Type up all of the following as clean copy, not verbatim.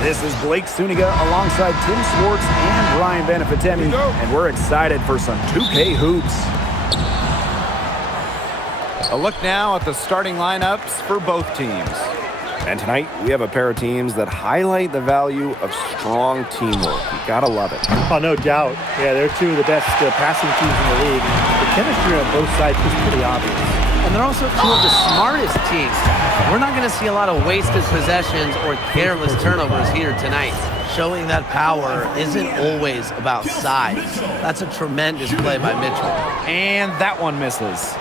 This is Blake Suniga alongside Tim Swartz and Brian Benefitemi, and we're excited for some 2K hoops. A look now at the starting lineups for both teams. And tonight, we have a pair of teams that highlight the value of strong teamwork. You gotta love it. Oh, no doubt. Yeah, they're two of the best passing teams in the league. The chemistry on both sides is pretty obvious. And they're also two of the smartest teams. We're not going to see a lot of wasted possessions or careless turnovers here tonight, showing that power isn't always about size. That's a tremendous play by Mitchell. And that one misses.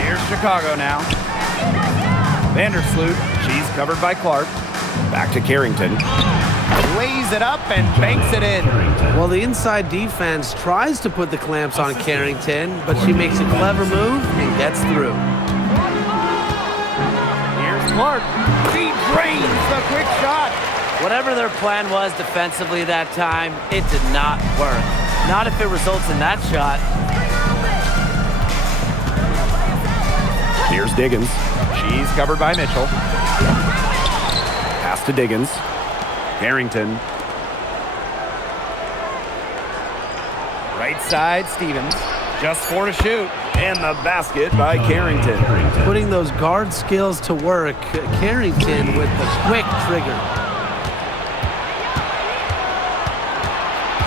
Here's Chicago now. Vandersloot, she's covered by Clark. Back to Carrington. Lays it up and banks it in. Well, the inside defense tries to put the clamps on Carrington, but she makes a clever move and gets through. Here's Clark. She drains the quick shot. Whatever their plan was defensively that time, it did not work. Not if it results in that shot. Here's Diggins. She's covered by Mitchell. Pass to Diggins. Carrington. Right side, Stevens. Just 4 to shoot. And the basket by Carrington. Putting those guard skills to work, Carrington with the quick trigger.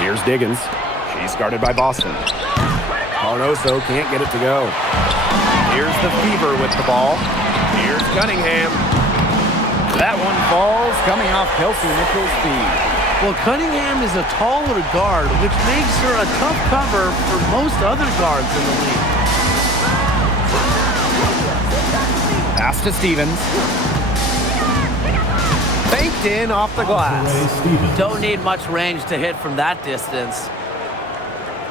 Here's Diggins. She's guarded by Boston. Cardoso can't get it to go. Here's the FeveR with the ball. Here's Cunningham. That one falls, coming off Kelsey Mitchell's feed. Well, Cunningham is a taller guard, which makes her a tough cover for most other guards in the league. Pass to Stevens. Baked in off the glass. Don't need much range to hit from that distance.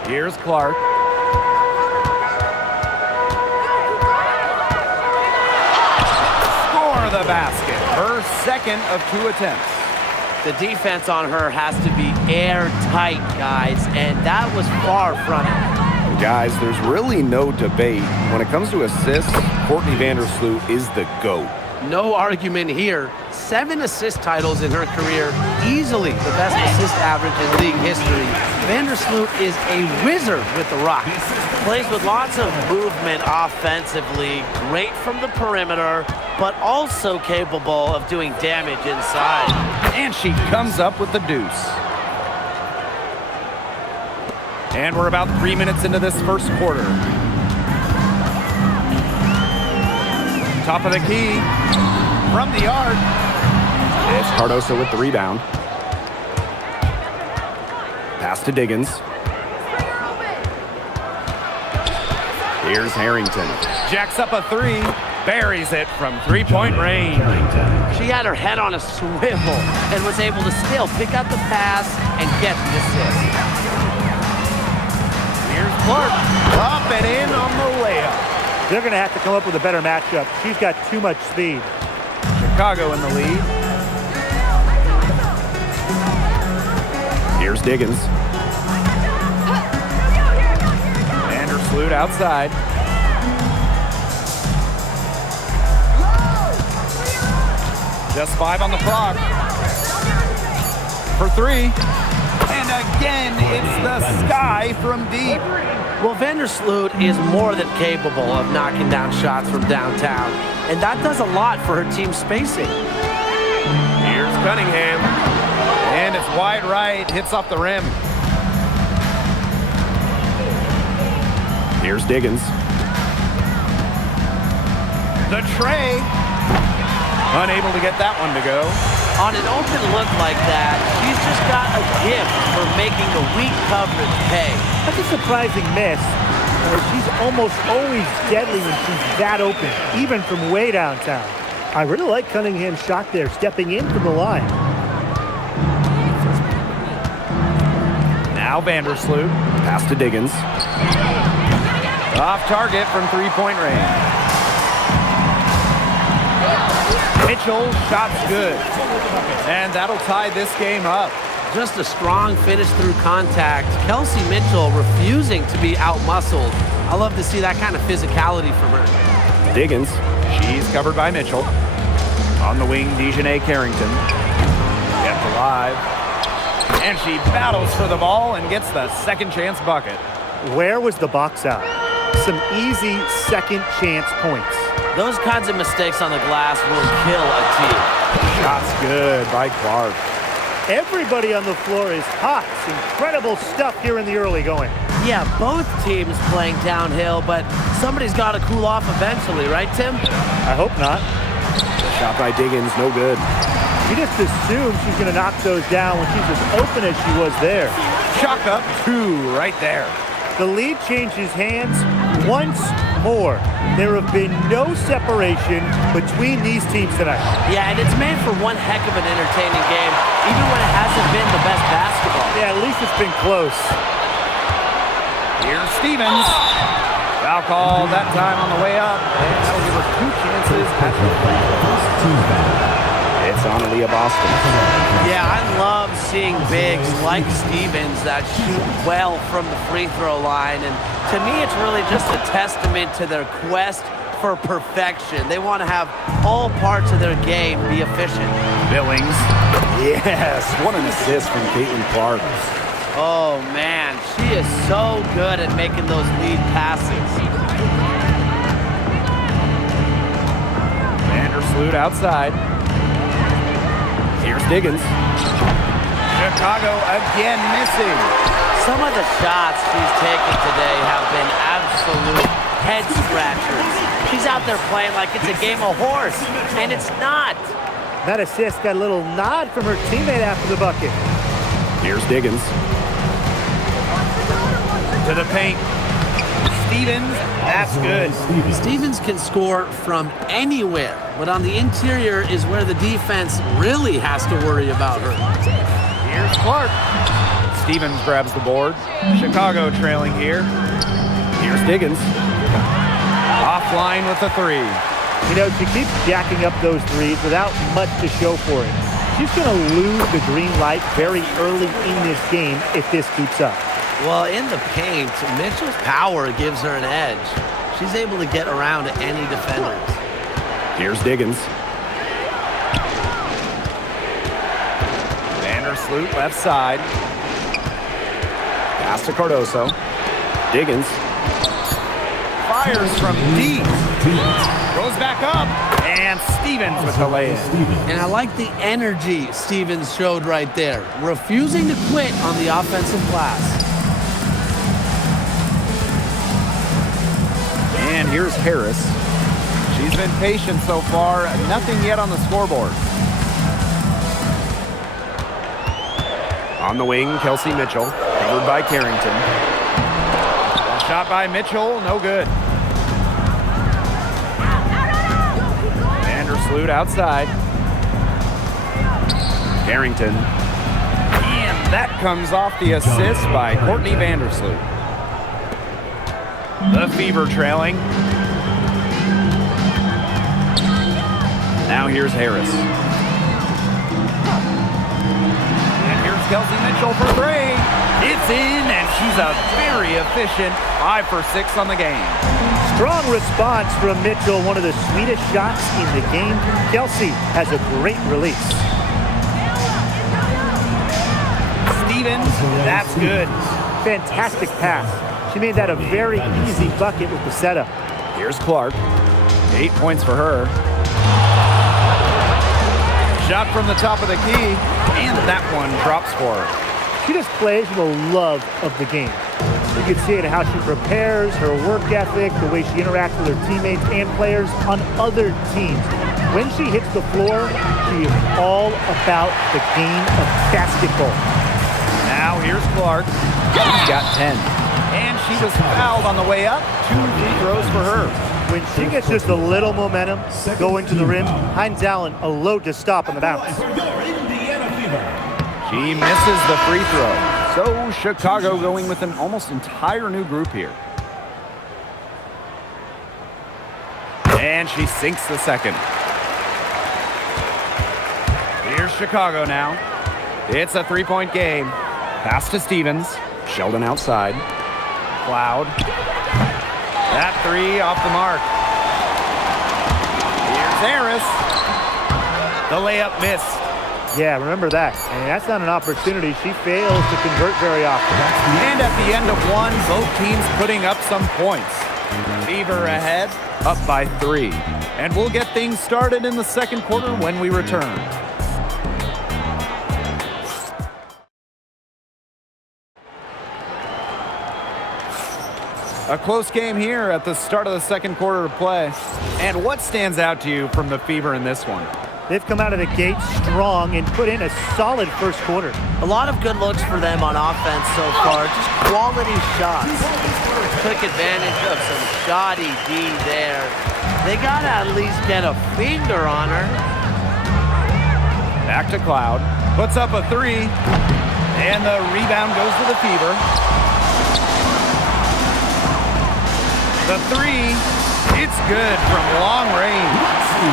Here's Clark. Score the basket. Her second of 2 attempts. The defense on her has to be airtight, guys, and that was far from it. Guys, there's really no debate. When it comes to assists, Courtney Vandersloot is the GOAT. No argument here. 7 assist titles in her career, easily the best assist average in league history. Vandersloot is a wizard with the rock. Plays with lots of movement offensively, great from the perimeter, but also capable of doing damage inside. And she comes up with the deuce. And we're about 3 minutes into this first quarter. Top of the key. From the arc. It's Cardoso with the rebound. Pass to Diggins. Here's Harrington. Jacks up a 3. Buries it from 3-point range. She had her head on a swivel and was able to still pick up the pass and get the assist. Here's Clark. Up and in on the layup. They're going to have to come up with a better matchup. She's got too much speed. Chicago in the lead. Here's Diggins. Vandersloot outside. Just 5 on the clock. For 3. And again, it's the sky from deep. Well, Vandersloot is more than capable of knocking down shots from downtown, and that does a lot for her team's spacing. Here's Cunningham. And it's wide right, hits off the rim. Here's Diggins. The tray. Unable to get that one to go. On an open look like that, she's just got a gift for making the weak coverage pay. That's a surprising miss. She's almost always deadly when she's that open, even from way downtown. I really like Cunningham's shot there, stepping in from the line. Now Vandersloot. Pass to Diggins. Off target from 3-point range. Mitchell, shot's good. And that'll tie this game up. Just a strong finish through contact. Kelsey Mitchell refusing to be out-muscled. I love to see that kind of physicality from her. Diggins. She's covered by Mitchell. On the wing, Dejanay Carrington. Kept alive. And she battles for the ball and gets the second chance bucket. Where was the box out? Some easy second chance points. Those kinds of mistakes on the glass will kill a team. Shots good by Clark. Everybody on the floor is hot. It's incredible stuff here in the early going. Yeah, both teams playing downhill, but somebody's got to cool off eventually, right, Tim? I hope not. Shot by Diggins, no good. You just assume she's going to knock those down when she's as open as she was there. Chalk up 2 right there. The lead changes hands once more. There have been no separation between these teams tonight. Yeah, and it's made for one heck of an entertaining game, even when it hasn't been the best basketball. Yeah, at least it's been close. Here's Stevens. Foul call that time on the way up. And that'll give her 2 chances at the free throw. It's on Aaliyah Boston. Yeah, I love seeing bigs like Stevens that shoot well from the free throw line. And to me, it's really just a testament to their quest for perfection. They want to have all parts of their game be efficient. Billings. Yes, what an assist from Caitlin Clark. Oh, man, she is so good at making those lead passes. Vandersloot outside. Here's Diggins. Chicago again missing. Some of the shots she's taken today have been absolute head scratchers. She's out there playing like it's a game of horse, and it's not. That assist got a little nod from her teammate after the bucket. Here's Diggins. To the paint. Stevens, that's good. Stevens can score from anywhere, but on the interior is where the defense really has to worry about her. Here's Clark. Stevens grabs the board. Chicago trailing here. Here's Diggins. Offline with the 3. You know, she keeps jacking up those threes without much to show for it. She's going to lose the green light very early in this game if this keeps up. Well, in the paint, Mitchell's power gives her an edge. She's able to get around any defenders. Here's Diggins. Vandersloot left side. Pass to Cardoso. Diggins. Fires from deep. Goes back up. And Stevens with the lay-in. And I like the energy Stevens showed right there, refusing to quit on the offensive glass. And here's Harris. She's been patient so far. Nothing yet on the scoreboard. On the wing, Kelsey Mitchell. Covered by Carrington. Shot by Mitchell, no good. Vandersloot outside. Carrington. And that comes off the assist by Courtney Vandersloot. The FeveR trailing. Now here's Harris. And here's Kelsey Mitchell for 3. It's in, and she's a very efficient 5 for 6 on the game. Strong response from Mitchell, one of the sweetest shots in the game. Kelsey has a great release. Stevens, that's good. Fantastic pass. She made that a very easy bucket with the setup. Here's Clark. 8 points for her. Shot from the top of the key, and that one drops for her. She just plays with a love of the game. You can see it in how she prepares, her work ethic, the way she interacts with her teammates and players on other teams. When she hits the floor, she is all about the game of basketball. Now here's Clark. She's got 10. And she was fouled on the way up. 2 free throws for her. When she gets just a little momentum going to the rim, Hines Allen a load to stop on the bounce. She misses the free throw. So Chicago going with an almost entire new group here. And she sinks the second. Here's Chicago now. It's a 3-point game. Pass to Stevens. Sheldon outside. Cloud. That 3 off the mark. Harris. The layup missed. Yeah, remember that. And that's not an opportunity she fails to convert very often. And at the end of one, both teams putting up some points. FeveR ahead, up by 3. And we'll get things started in the second quarter when we return. A close game here at the start of the second quarter of play. And what stands out to you from the FeveR in this one? They've come out of the gate strong and put in a solid first quarter. A lot of good looks for them on offense so far. Just quality shots. Took advantage of some shoddy D there. They got to at least get a finger on her. Back to Cloud. Puts up a 3. And the rebound goes to the FeveR. The 3, it's good from long range.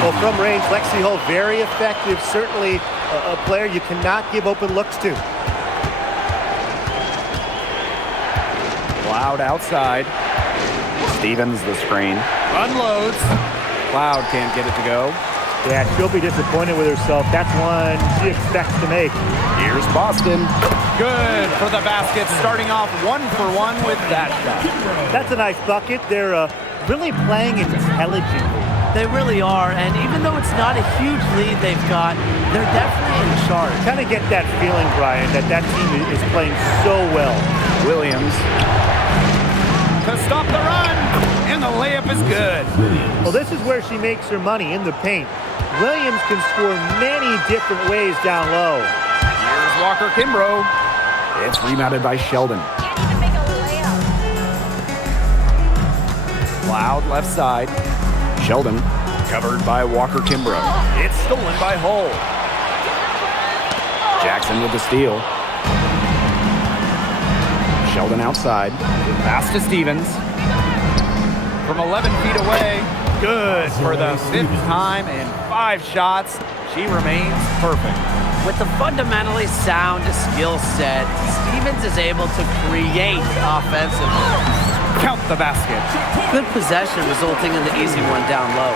Well, from range, Lexi Hull, very effective. Certainly a player you cannot give open looks to. Cloud outside. Stevens the screen. Unloads. Cloud can't get it to go. Yeah, she'll be disappointed with herself. That's one she expects to make. Here's Boston. Good for the basket, starting off 1 for 1 with that shot. That's a nice bucket. They're really playing intelligently. They really are, and even though it's not a huge lead they've got, they're definitely in charge. Kind of get that feeling, Brian, that team is playing so well. Williams to stop the run, and the layup is good. Well, this is where she makes her money, in the paint. Williams can score many different ways down low. Here's Walker Kimbrough. It's rebounded by Sheldon. Can't even make a layup. Cloud left side. Sheldon covered by Walker Kimbrough. It's stolen by Hull. Jackson with the steal. Sheldon outside. Pass to Stevens. From 11 feet away. Good for the 5th time in 5 shots. She remains perfect. With a fundamentally sound skill set, Stevens is able to create offensively. Count the basket. Good possession resulting in the easy one down low.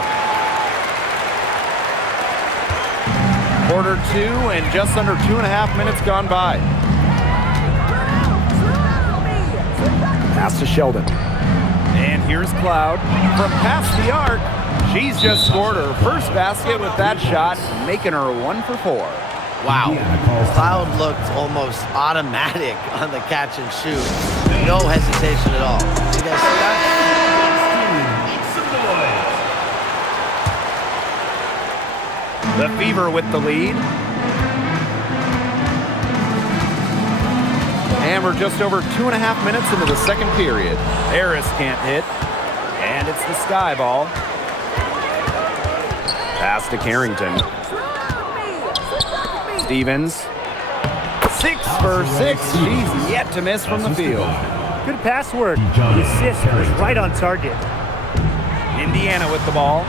Quarter 2 and just under 2.5 minutes gone by. Pass to Sheldon. And here's Cloud. From past the arc, she's just scored her first basket with that shot, making her 1 for 4. Wow. Cloud looked almost automatic on the catch and shoot. No hesitation at all. You guys see that? The FeveR with the lead. And we're just over 2.5 minutes into the second period. Harris can't hit. And it's the sky ball. Pass to Carrington. Stevens. 6 for 6. She's yet to miss from the field. Good pass work. The assist was right on target. Indiana with the ball.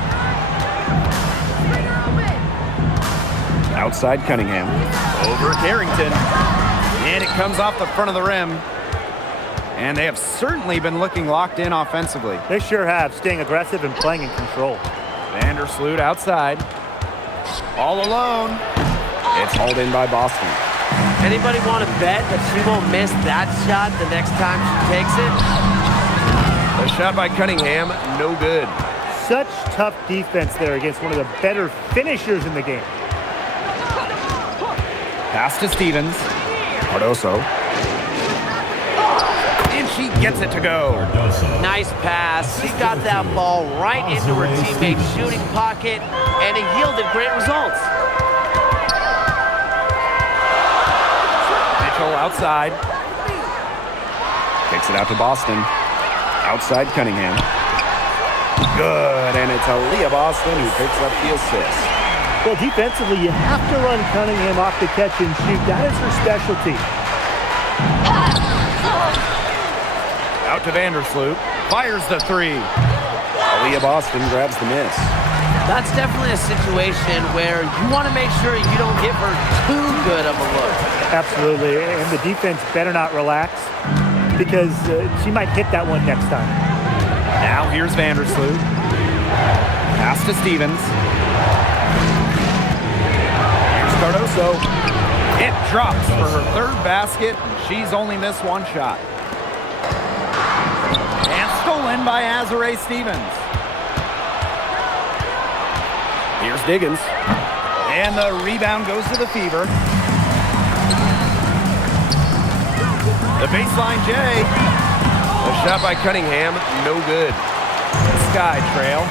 Outside Cunningham. Over Carrington. And it comes off the front of the rim. And they have certainly been looking locked in offensively. They sure have, staying aggressive and playing in control. Vandersloot outside. All alone. It's hauled in by Boston. Anybody want to bet that she won't miss that shot the next time she takes it? The shot by Cunningham, no good. Such tough defense there against one of the better finishers in the game. Pass to Stevens. Cardoso. And she gets it to go. Nice pass. She got that ball right into her teammate's shooting pocket, and it yielded great results. Mitchell outside. Kicks it out to Boston. Outside Cunningham. Good, and it's Aaliyah Boston who picks up the assist. Well, defensively, you have to run Cunningham off the catch and shoot. That is her specialty. Out to Vandersloot. Fires the 3. Aaliyah Boston grabs the miss. That's definitely a situation where you want to make sure you don't give her too good of a look. Absolutely, and the defense better not relax because she might hit that one next time. Now here's Vandersloot. Pass to to Stevens. Here's Cardoso. It drops for her third basket. She's only missed one shot. And stolen by Azurá Stevens. Here's Diggins. And the rebound goes to the FeveR. The baseline J. A shot by Cunningham, no good. Sky trail.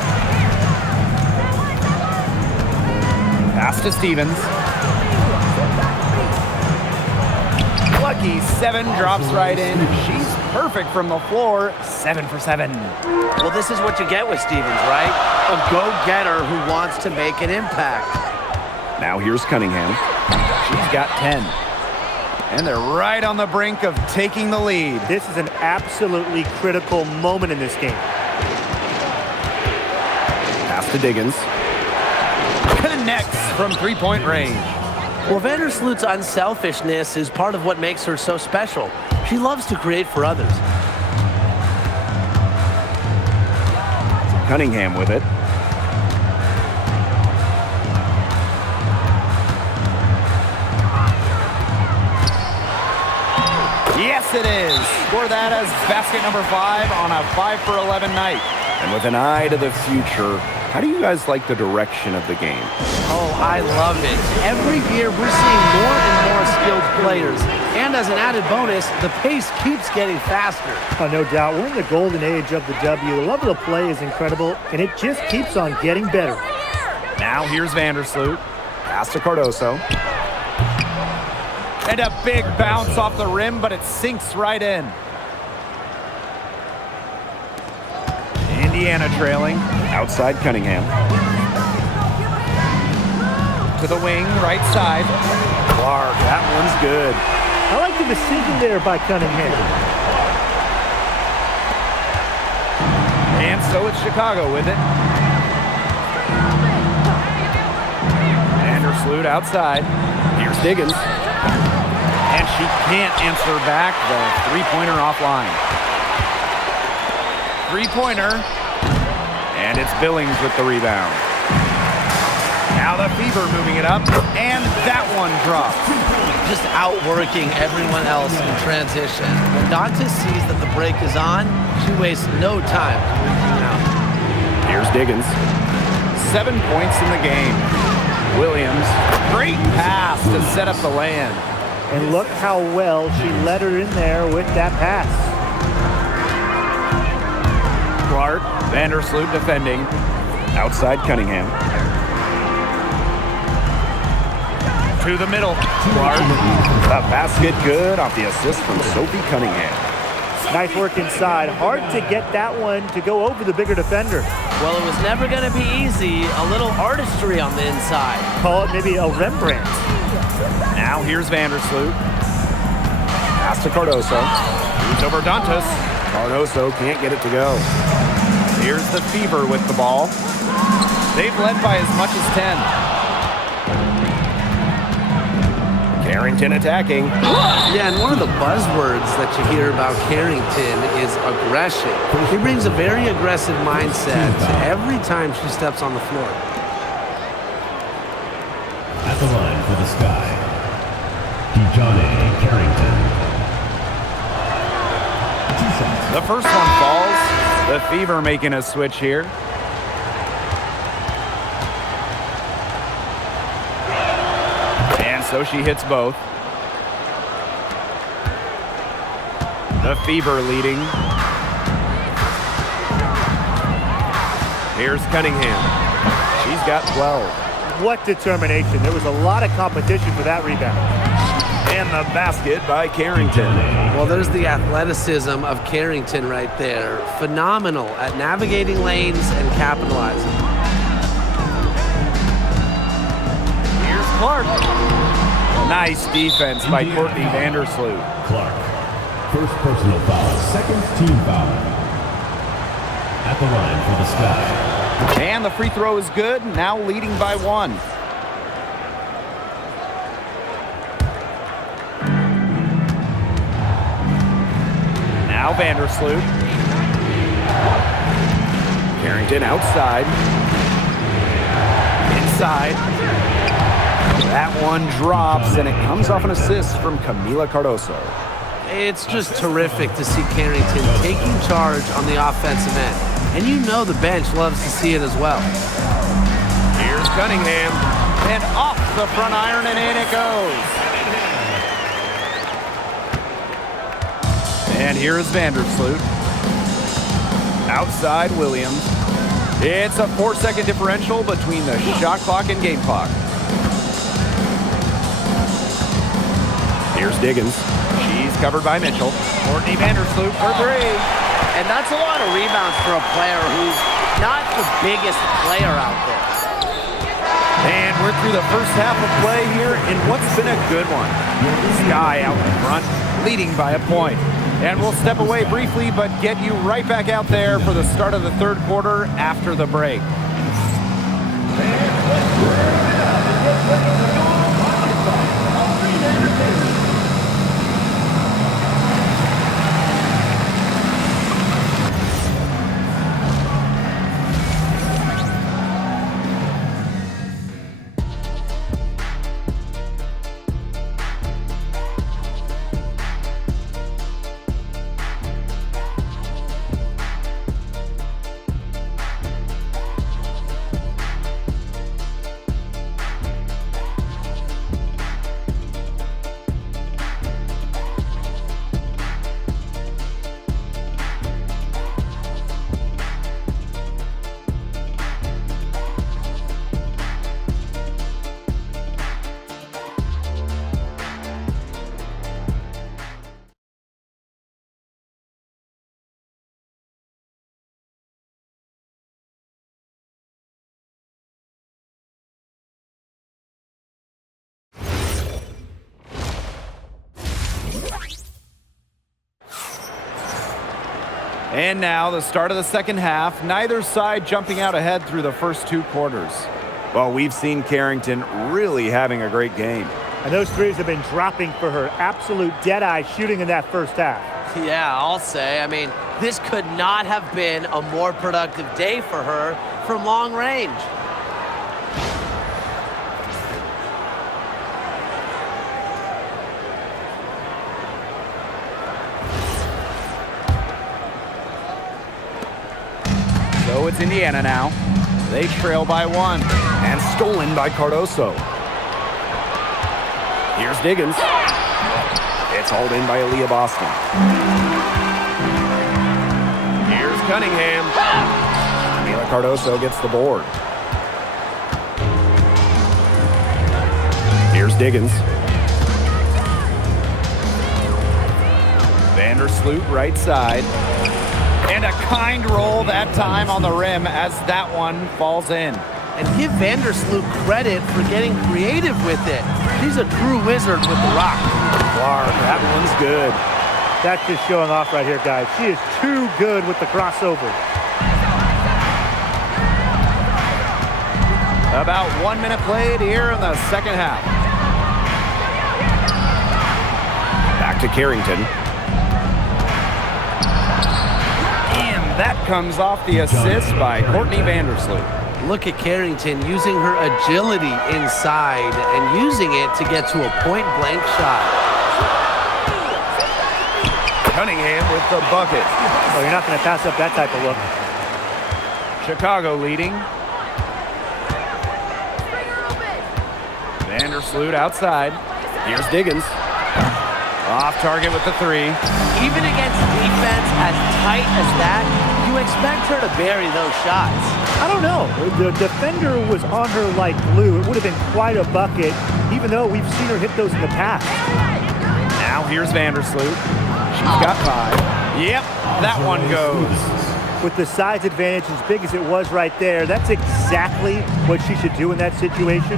Pass to Stevens. Lucky 7 drops right in. She's perfect from the floor. 7 for 7. Well, this is what you get with Stevens, right? A go-getter who wants to make an impact. Now here's Cunningham. She's got 10. And they're right on the brink of taking the lead. This is an absolutely critical moment in this game. Pass to Diggins. Connects from three-point range. Well, Vandersloot's unselfishness is part of what makes her so special. She loves to create for others. Cunningham with it. Yes, it is. Score that as basket number 5 on a 5 for 11 night. And with an eye to the future, how do you guys like the direction of the game? Oh, I love it. Every year we're seeing more and more skilled players. And as an added bonus, the pace keeps getting faster. Oh, no doubt. We're in the golden age of the W. The level of play is incredible, and it just keeps on getting better. Now here's Vandersloot. Pass to Cardoso. And a big bounce off the rim, but it sinks right in. Indiana trailing. Outside Cunningham. To the wing, right side. Clark, that one's good. I like the decision there by Cunningham. And so it's Chicago with it. Vandersloot outside. Here's Diggins. And she can't answer back the three-pointer offline. Three-pointer. And it's Billings with the rebound. Now the FeveR moving it up. And that one drops. Just outworking everyone else in transition. When Dantas sees that the break is on, she wastes no time reaching out. Here's Diggins. 7 points in the game. Williams, great pass to set up the lay-in. And look how well she led her in there with that pass. Clark, Vandersloot defending. Outside Cunningham. To the middle. Clark. The basket good off the assist from Sophie Cunningham. Nice work inside. Hard to get that one to go over the bigger defender. Well, it was never going to be easy. A little artistry on the inside. Call it maybe a Rembrandt. Now here's Vandersloot. Pass to Cardoso. Moves over Dantas. Cardoso can't get it to go. Here's the FeveR with the ball. They've led by as much as 10. Carrington attacking. Yeah, and one of the buzzwords that you hear about Carrington is aggression. She brings a very aggressive mindset every time she steps on the floor. At the line for the Sky, Dejohnne Carrington. The first one falls. The FeveR making a switch here. So she hits both. The FeveR leading. Here's Cunningham. She's got 12. What determination. There was a lot of competition for that rebound. And the basket by Carrington. Well, there's the athleticism of Carrington right there. Phenomenal at navigating lanes and capitalizing. Here's Clark. Nice defense by Courtney Vandersloot. Clark, first personal foul, second team foul. At the line for the Sky. And the free throw is good, now leading by 1. Now Vandersloot. Carrington outside. side. That one drops, and it comes off an assist from Camila Cardoso. It's just terrific to see Carrington taking charge on the offensive end. And you know the bench loves to see it as well. Here's Cunningham. And off the front iron, and in it goes. And here is Vandersloot. Outside Williams. It's a 4-second differential between the shot clock and game clock. Here's Diggins. She's covered by Mitchell. Courtney Vandersloot for three. And that's a lot of rebounds for a player who's not the biggest player out there. And we're through the first half of play here in what's been a good one. Sky out in front, leading by a point. And we'll step away briefly, but get you right back out there for the start of the third quarter after the break. And now the start of the second half. Neither side jumping out ahead through the first two quarters. Well, we've seen Carrington really having a great game. And those threes have been dropping for her. Absolute dead-eye shooting in that first half. Yeah, I'll say. I mean, this could not have been a more productive day for her from long range. So it's Indiana now. They trail by one. And stolen by Cardoso. Here's Diggins. It's hauled in by Aaliyah Boston. Here's Cunningham. Camila Cardoso gets the board. Here's Diggins. Vandersloot right side. And a kind roll that time on the rim as that one falls in. And give Vandersloot credit for getting creative with it. She's a true wizard with the rock. Clark, that one's good. That's just showing off right here, guys. She is too good with the crossover. About 1 minute played here in the second half. Back to Carrington. And that comes off the assist by Courtney Vandersloot. Look at Carrington using her agility inside and using it to get to a point-blank shot. Cunningham with the bucket. Oh, you're not going to pass up that type of look. Chicago leading. Vandersloot outside. Here's Diggins. Off target with the three. Even against defense as tight as that, you expect her to bury those shots. I don't know. The defender was on her like glue. It would have been quite a bucket, even though we've seen her hit those in the past. Now here's Vandersloot. She's got five. Yep, that one goes. With the size advantage as big as it was right there, that's exactly what she should do in that situation.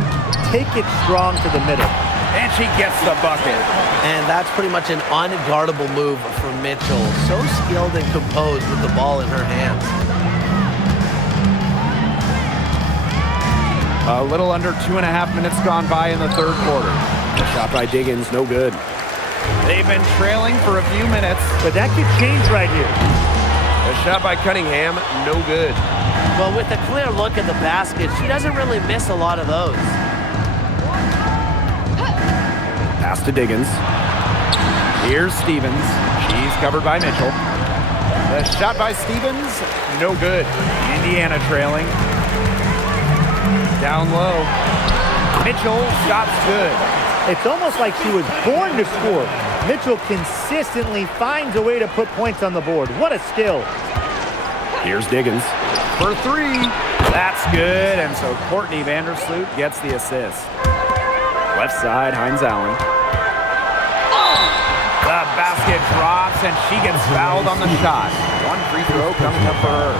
Take it strong to the middle. And she gets the bucket. And that's pretty much an unguardable move from Mitchell. So skilled and composed with the ball in her hands. A little under 2.5 minutes gone by in the third quarter. The shot by Diggins, no good. They've been trailing for a few minutes. But that could change right here. A shot by Cunningham, no good. Well, with a clear look at the basket, she doesn't really miss a lot of those. Pass to Diggins. Here's Stevens. She's covered by Mitchell. The shot by Stevens, no good. Indiana trailing. Down low. Mitchell, shot's good. It's almost like she was born to score. Mitchell consistently finds a way to put points on the board. What a skill. Here's Diggins. For three. That's good, and so Courtney Vandersloot gets the assist. Left side, Hines Allen. The basket drops, and she gets fouled on the shot. One free throw coming up for her.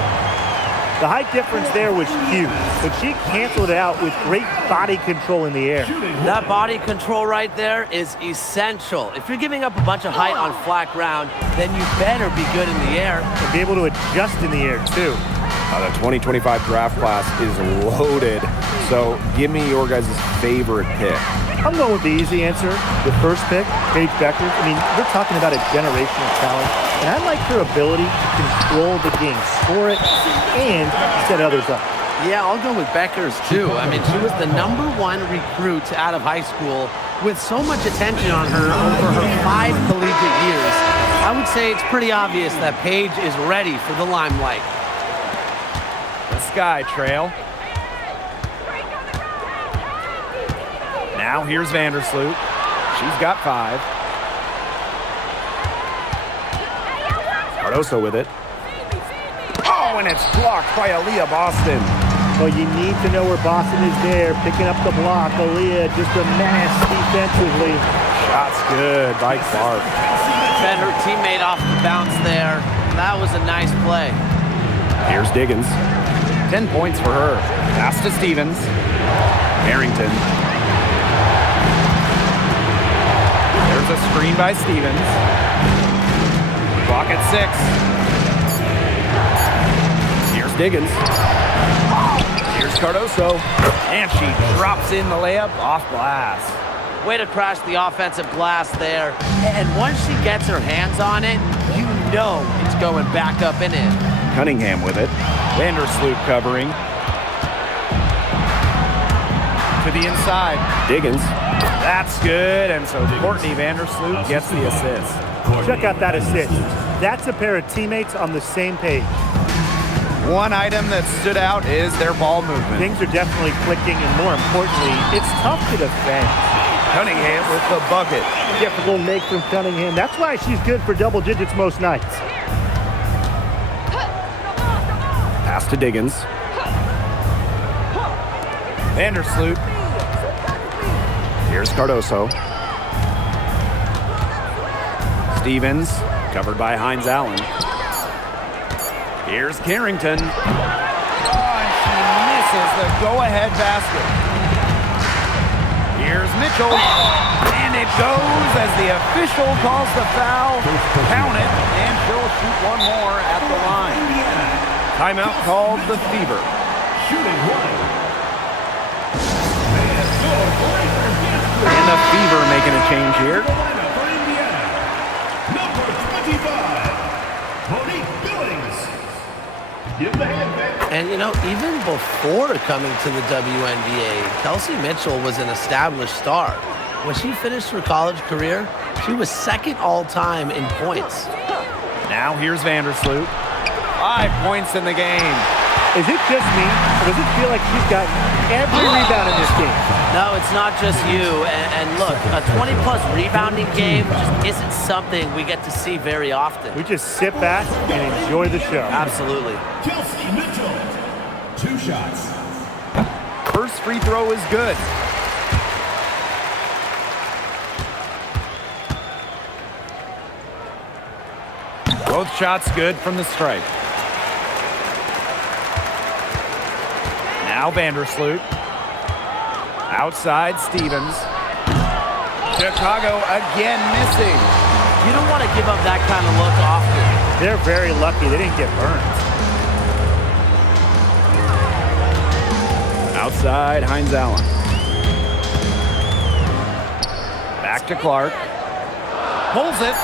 The height difference there was huge, but she canceled it out with great body control in the air. That body control right there is essential. If you're giving up a bunch of height on flat ground, then you better be good in the air. And be able to adjust in the air, too. The 2025 draft class is loaded, so give me your guys' favorite pick. I'm going with the easy answer. The first pick, Paige Becker. I mean, we're talking about a generational talent, and I like her ability to control the game, score it, and set others up. Yeah, I'll go with Becker's too. I mean, she was the #1 recruit out of high school with so much attention on her over her 5 collegiate years. I would say it's pretty obvious that Paige is ready for the limelight. The Sky Trail. Now here's Vandersloot. She's got 5. Cardoso with it. Oh, and it's blocked by Aaliyah Boston. Well, you need to know where Boston is there, picking up the block. Aaliyah, just a menace defensively. Shot's good by Clark. Fed her teammate off the bounce there. That was a nice play. Here's Diggins. 10 points for her. Pass to Stevens. Harrington. There's a screen by Stevens. Clock at 6. Here's Diggins. Here's Cardoso. And she drops in the layup off glass. Way to crash the offensive glass there. And once she gets her hands on it, you know it's going back up and in. Cunningham with it. Vandersloot covering. To the inside. Diggins. That's good. And so Courtney Vandersloot gets the assist. Check out that assist. That's a pair of teammates on the same page. One item that stood out is their ball movement. Things are definitely clicking, and more importantly, it's tough to defend. Cunningham with the bucket. Difficult make from Cunningham. That's why she's good for double digits most nights. Pass to Diggins. Vandersloot. Here's Cardoso. Stevens, covered by Hines Allen. Here's Carrington. Oh, and she misses the go-ahead basket. Here's Mitchell. And it goes as the official calls the foul. Count it, and she'll shoot one more at the line. Timeout called the FeveR. Shooting one. And the FeveR making a change here. For Indiana, number 25, Monique Billings. Give the hand back. And, you know, even before coming to the WNBA, Kelsey Mitchell was an established star. When she finished her college career, she was second all-time in points. Now here's Vandersloot. 5 points in the game. Is it just me, or does it feel like she's got every rebound in this game? No, it's not just you. And look, a 20-plus rebounding game just isn't something we get to see very often. We just sit back and enjoy the show. Absolutely. Kelsey Mitchell. 2 shots. First free throw is good. Both shots good from the stripe. Now Vandersloot. Outside Stevens. Chicago again missing. You don't want to give up that kind of look often. They're very lucky they didn't get burned. Outside Hines Allen. Back to Clark. Pulls it.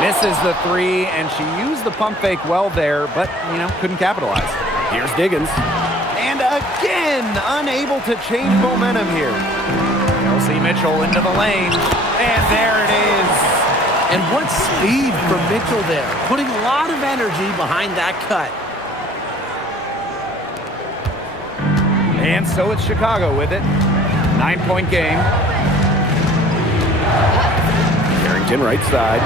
Misses the 3, and she used the pump fake well there, but, couldn't capitalize. Here's Diggins. And again, unable to change momentum here. Kelsey Mitchell into the lane. And there it is. And what speed for Mitchell there. Putting a lot of energy behind that cut. And so it's Chicago with it. 9-point game. Carrington right side.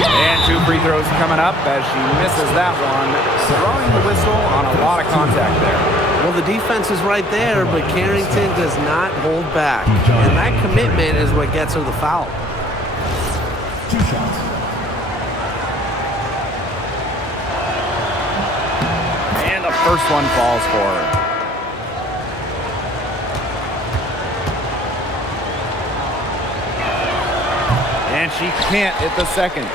And 2 free throws coming up as she misses that one. Throwing the whistle on a lot of contact there. Well, the defense is right there, but Carrington does not hold back. And that commitment is what gets her the foul. 2 shots. And the first one falls for her. And she can't hit the second.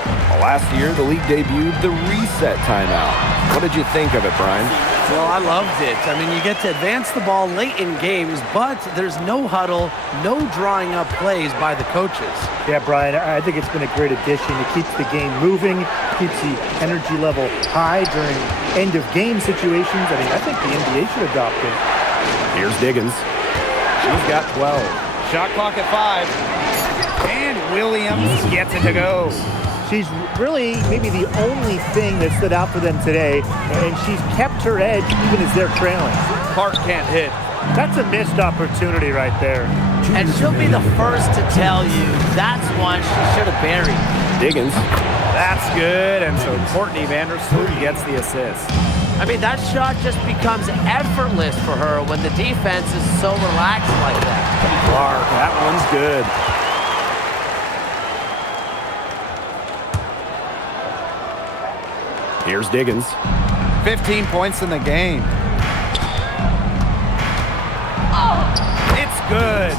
Last year, the league debuted the reset timeout. What did you think of it, Brian? Well, I loved it. I mean, you get to advance the ball late in games, but there's no huddle, no drawing up plays by the coaches. Yeah, Brian, I think it's been a great addition. It keeps the game moving, keeps the energy level high during end-of-game situations. I mean, I think the NBA should adopt it. Here's Diggins. She's got 12. Shot clock at 5. And Williams gets it to go. She's really maybe the only thing that stood out for them today, and she's kept her edge even as they're trailing. Clark can't hit. That's a missed opportunity right there. And she'll be the first to tell you that's one she should have buried. Diggins. That's good, and so Courtney Vandersloot gets the assist. I mean, that shot just becomes effortless for her when the defense is so relaxed like that. Clark, that one's good. Here's Diggins. 15 points in the game. It's good.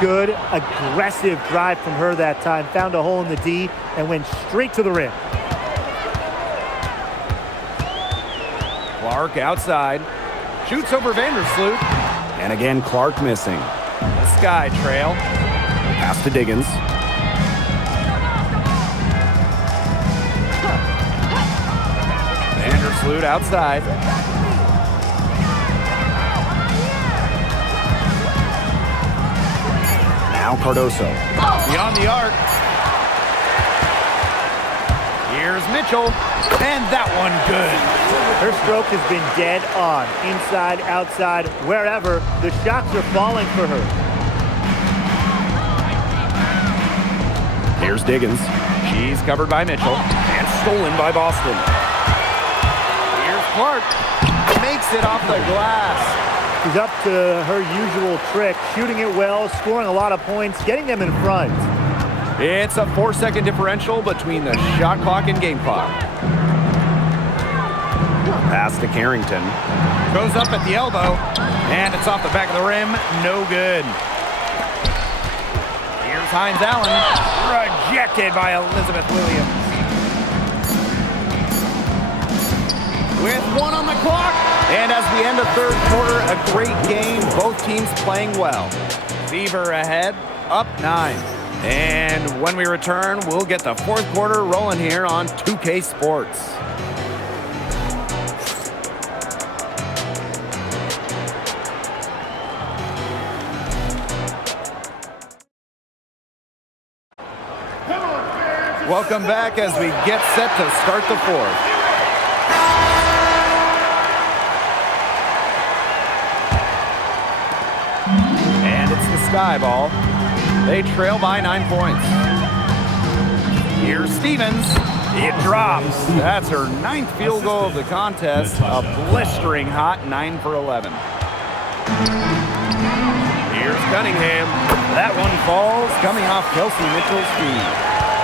Good, aggressive drive from her that time. Found a hole in the D and went straight to the rim. Clark outside. Shoots over Vandersloot. And again, Clark missing. The Sky trail. Pass to Diggins. Vandersloot outside. Now Cardoso. Beyond the arc. Here's Mitchell. And that one good. Her stroke has been dead on. Inside, outside, wherever. The shots are falling for her. Here's Diggins. She's covered by Mitchell. And stolen by Boston. Here's Clark. Makes it off the glass. She's up to her usual trick, shooting it well, scoring a lot of points, getting them in front. It's a 4-second differential between the shot clock and game clock. Pass to Carrington. Goes up at the elbow, and it's off the back of the rim. No good. Here's Hines Allen. Rejected by Elizabeth Williams. With 1 on the clock. And as we end the third quarter, a great game. Both teams playing well. FeveR ahead, up 9. And when we return, we'll get the fourth quarter rolling here on 2K Sports. Welcome back as we get set to start the fourth. And it's the Sky ball. They trail by 9 points. Here's Stevens. It drops. That's her 9th field goal of the contest. A blistering hot 9 for 11. Here's Cunningham. That one falls, coming off Kelsey Mitchell's feet.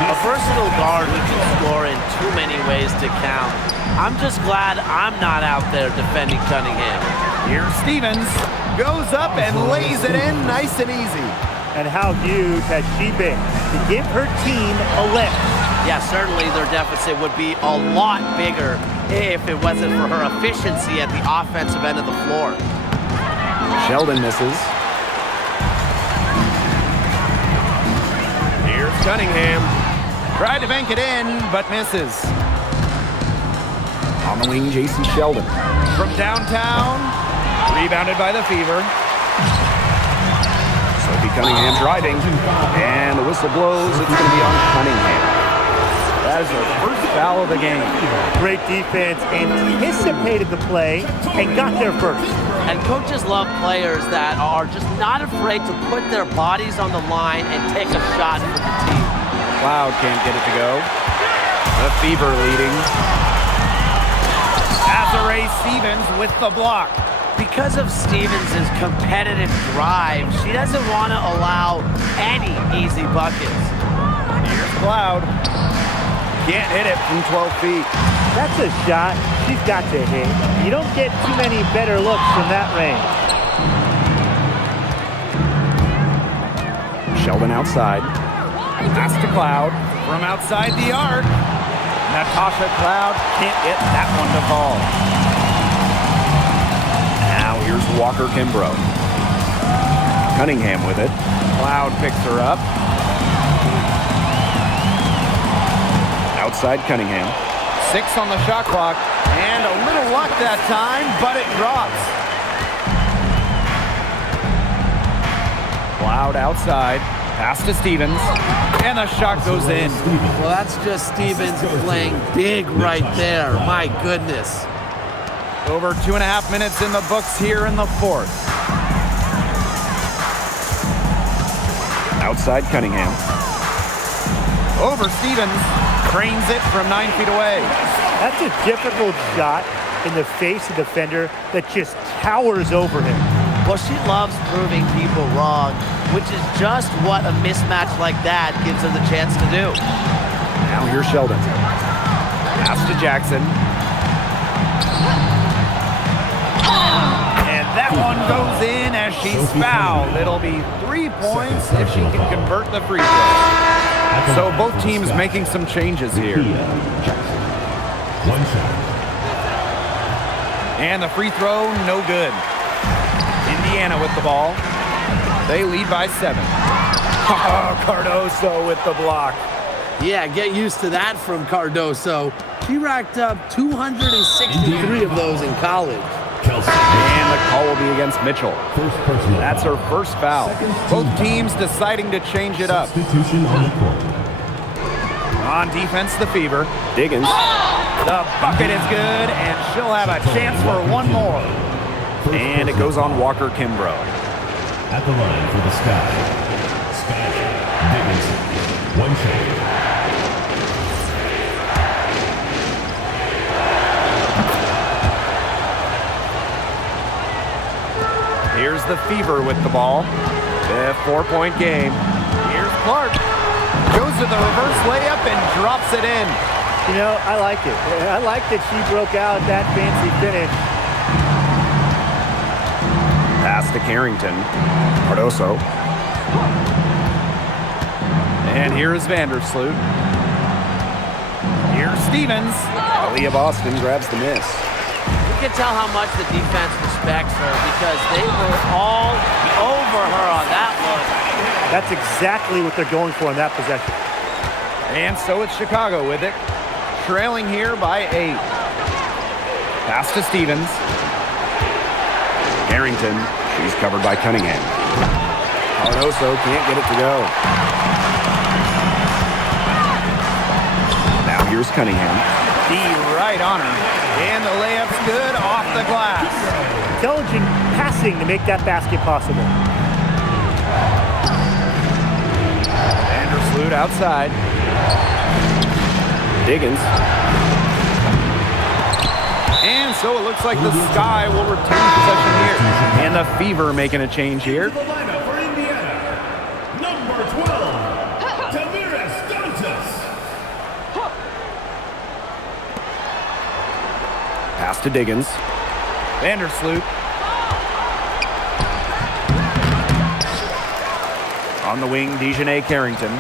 A versatile guard who can score in too many ways to count. I'm just glad I'm not out there defending Cunningham. Here's Stevens. Goes up and lays it in nice and easy. And how huge has she been to give her team a lift? Yeah, certainly their deficit would be a lot bigger if it wasn't for her efficiency at the offensive end of the floor. Sheldon misses. Here's Cunningham. Tried to bank it in, but misses. On the wing, J.C. Sheldon. From downtown, rebounded by the FeveR. Sophie Cunningham driving, and the whistle blows. It's going to be on Cunningham. That is her first foul of the game. Great defense, anticipated the play, and got there first. And coaches love players that are just not afraid to put their bodies on the line and take a shot for the team. Cloud can't get it to go. The FeveR leading. Azarae Stevens with the block. Because of Stevens' competitive drive, she doesn't want to allow any easy buckets. Here's Cloud. Can't hit it from 12 feet. That's a shot she's got to hit. You don't get too many better looks from that range. Sheldon outside. Pass to Cloud from outside the arc. Natasha Cloud can't get that one to fall. Now here's Walker Kimbrough. Cunningham with it. Cloud picks her up. Outside Cunningham. 6 on the shot clock. And a little luck that time, but it drops. Cloud outside. Pass to Stevens. And the shot goes in. Well, that's just Stevens playing big right there. My goodness. Over 2.5 minutes in the books here in the fourth. Outside Cunningham. Over Stevens. Cranes it from 9 feet away. That's a difficult shot in the face of a defender that just towers over him. Well, she loves proving people wrong, which is just what a mismatch like that gives her the chance to do. Now here's Sheldon. Pass to Jackson. And that one goes in as she's fouled. It'll be 3 points if she can convert the free throw. So both teams making some changes here. One shot. And the free throw, no good. Indiana with the ball. They lead by 7. Cardoso with the block. Yeah, get used to that from Cardoso. She racked up 263 of those in college. Kelsey. And the call will be against Mitchell. First personal That's her first foul. Both teams deciding to change it up. substitution on the court. On defense, the FeveR. Diggins. The bucket is good, and she'll have a chance for one more. And it goes on Walker Kimbrough. At the line for the Sky. Spanner. Dickinson. One shot. Here's the FeveR with the ball. A 4-point game. Here's Clark. Goes to the reverse layup and drops it in. You know, I like it. I like that she broke out that fancy finish. Pass to Carrington. Cardoso. And here's Vandersloot. Here's Stevens. Aaliyah Boston grabs the miss. You can tell how much the defense respects her because they were all over her on that look. That's exactly what they're going for in that possession. And so it's Chicago with it. Trailing here by 8. Pass to Stevens. Carrington. She's covered by Cunningham. Cardoso can't get it to go. Now here's Cunningham. D right on her. And the layup's good off the glass. Intelligent passing to make that basket possible. Vandersloot outside. Diggins. And so it looks like the Sky will retain possession here. And the FeveR making a change here. The lineup for Indiana. Number 12. Tamiris Dantas. Pass to Diggins. Vandersloot. On the wing, Dejanay Carrington.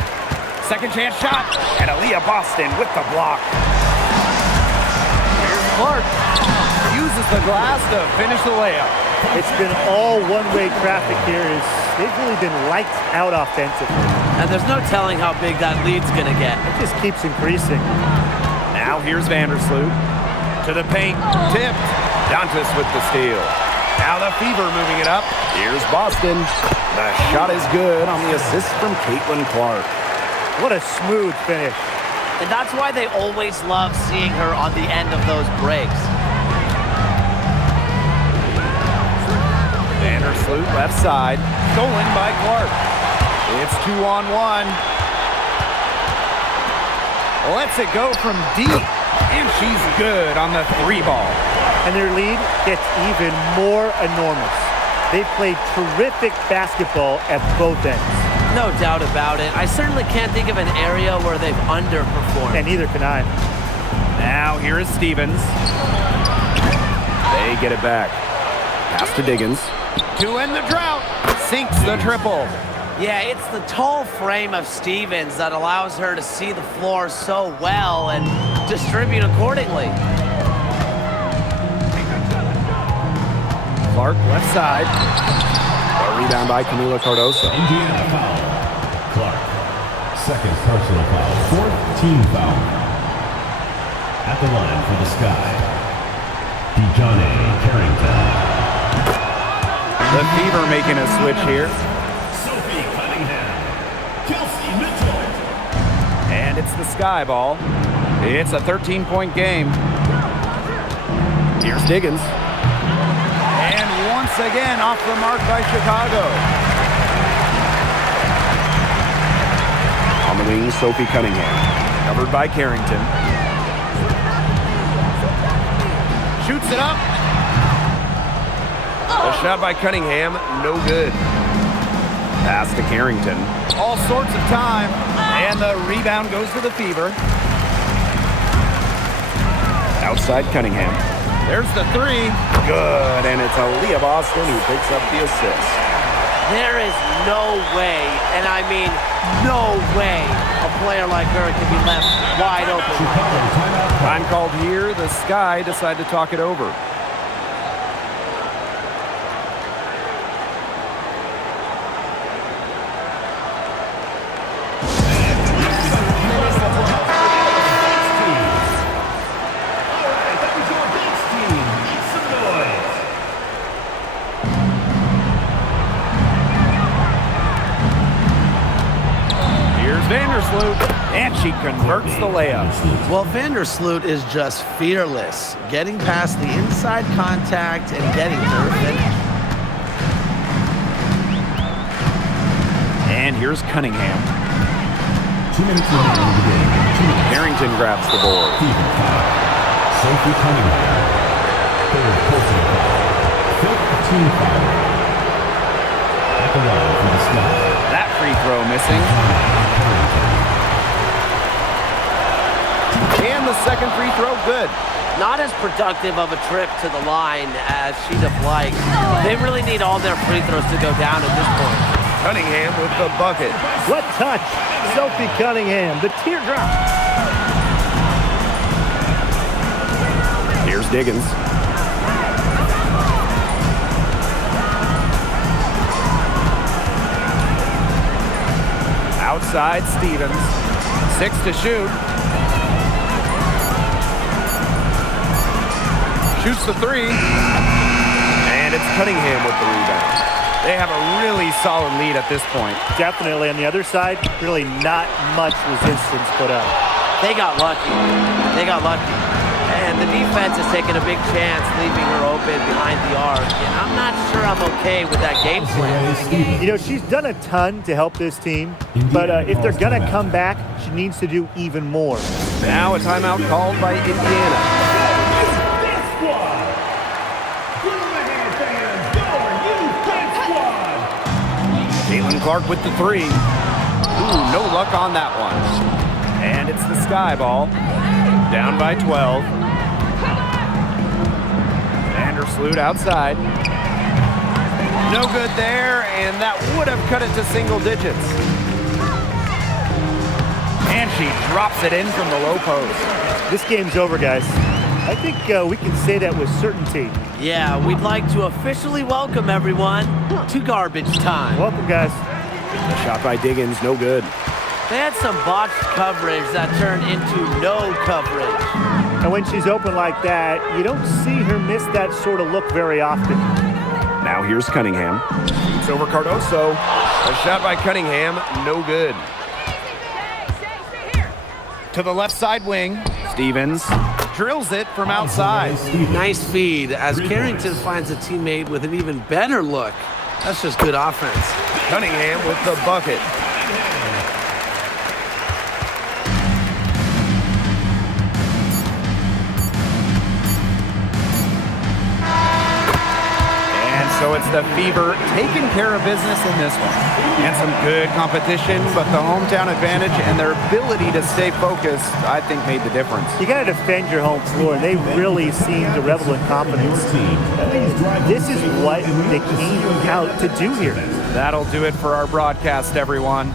Second chance shot. And Aaliyah Boston with the block. Here's Clark. Uses the glass to finish the layup. It's been all one-way traffic here. They've really been lights out offensively. And there's no telling how big that lead's going to get. It just keeps increasing. Now here's Vandersloot. To To the paint, tipped. Dantas with the steal. Now the FeveR moving it up. Here's Boston. The shot is good on the assist from Caitlin Clark. What a smooth finish. And that's why they always love seeing her on the end of those breaks. Vandersloot left side. Stolen by Clark. It's 2-on-1. Lets it go from deep. And she's good on the 3-ball. And their lead gets even more enormous. They've played terrific basketball at both ends. No doubt about it. I certainly can't think of an area where they've underperformed. And neither can I. Now here is Stevens. They get it back. Pass to Diggins. To end the drought. Sinks the triple. Yeah, it's the tall frame of Stevens that allows her to see the floor so well and distribute accordingly. Clark left side. A rebound by Camila Cardoso. Indiana foul. Clark. Second personal foul. Fourth team foul. At the line for the Sky. Dejounte Carrington. The FeveR making a switch here. Sophie Cunningham. Kelsey Mitchell. And it's the Sky ball. It's a 13-point game. Here's Diggins. And once again off the mark by Chicago. On the wing, Sophie Cunningham. Covered by Carrington. Shoots it up. A shot by Cunningham, no good. Pass to Carrington. All sorts of time. And the rebound goes to the FeveR. Outside Cunningham. There's the 3. Good, and it's Aaliyah Boston who picks up the assist. There is no way, and I mean no way, a player like her can be left wide open. Time called here. The Sky decide to talk it over. Vandersloot, and she converts the layup. Well, Vandersloot is just fearless, getting past the inside contact and getting to her finish. And here's Cunningham. 2 minutes remaining in the game. Carrington grabs the board. FeveR foul. Sophie Cunningham. Third personal foul. Fifth team foul. At the line for the Sky. That free throw missing. And the second free throw good. Not as productive of a trip to the line as she'd have liked. They really need all their free throws to go down at this point. Cunningham with the bucket. What touch? Sophie Cunningham, the teardrop. Here's Diggins. Outside Stevens. 6 to shoot. Shoots the 3. And it's Cunningham with the rebound. They have a really solid lead at this point. Definitely on the other side, really not much resistance put up. They got lucky. They got lucky. And the defense is taking a big chance, leaving her open behind the arc. And I'm not sure I'm okay with that game plan. You know, she's done a ton to help this team, but if they're going to come back, she needs to do even more. Now a timeout called by Indiana. Caitlin Clark with the 3. Ooh, no luck on that one. And it's the Sky ball. Down by 12. Vandersloot outside. No good there, and that would have cut it to single digits. And she drops it in from the low post. This game's over, guys. I think we can say that with certainty. Yeah, we'd like to officially welcome everyone to garbage time. Welcome, guys. The shot by Diggins, no good. They had some botched coverage that turned into no coverage. And when she's open like that, you don't see her miss that sort of look very often. Now here's Cunningham. It's over Cardoso. A shot by Cunningham, no good. To the left side wing. Stevens. Drills it from outside. Nice feed as Carrington finds a teammate with an even better look. That's just good offense. Cunningham with the bucket. So it's the FeveR taking care of business in this one. And some good competition, but the hometown advantage and their ability to stay focused, I think, made the difference. You got to defend your home floor. They really seem to revel in confidence. This is what they came out to do here. That'll do it for our broadcast, everyone.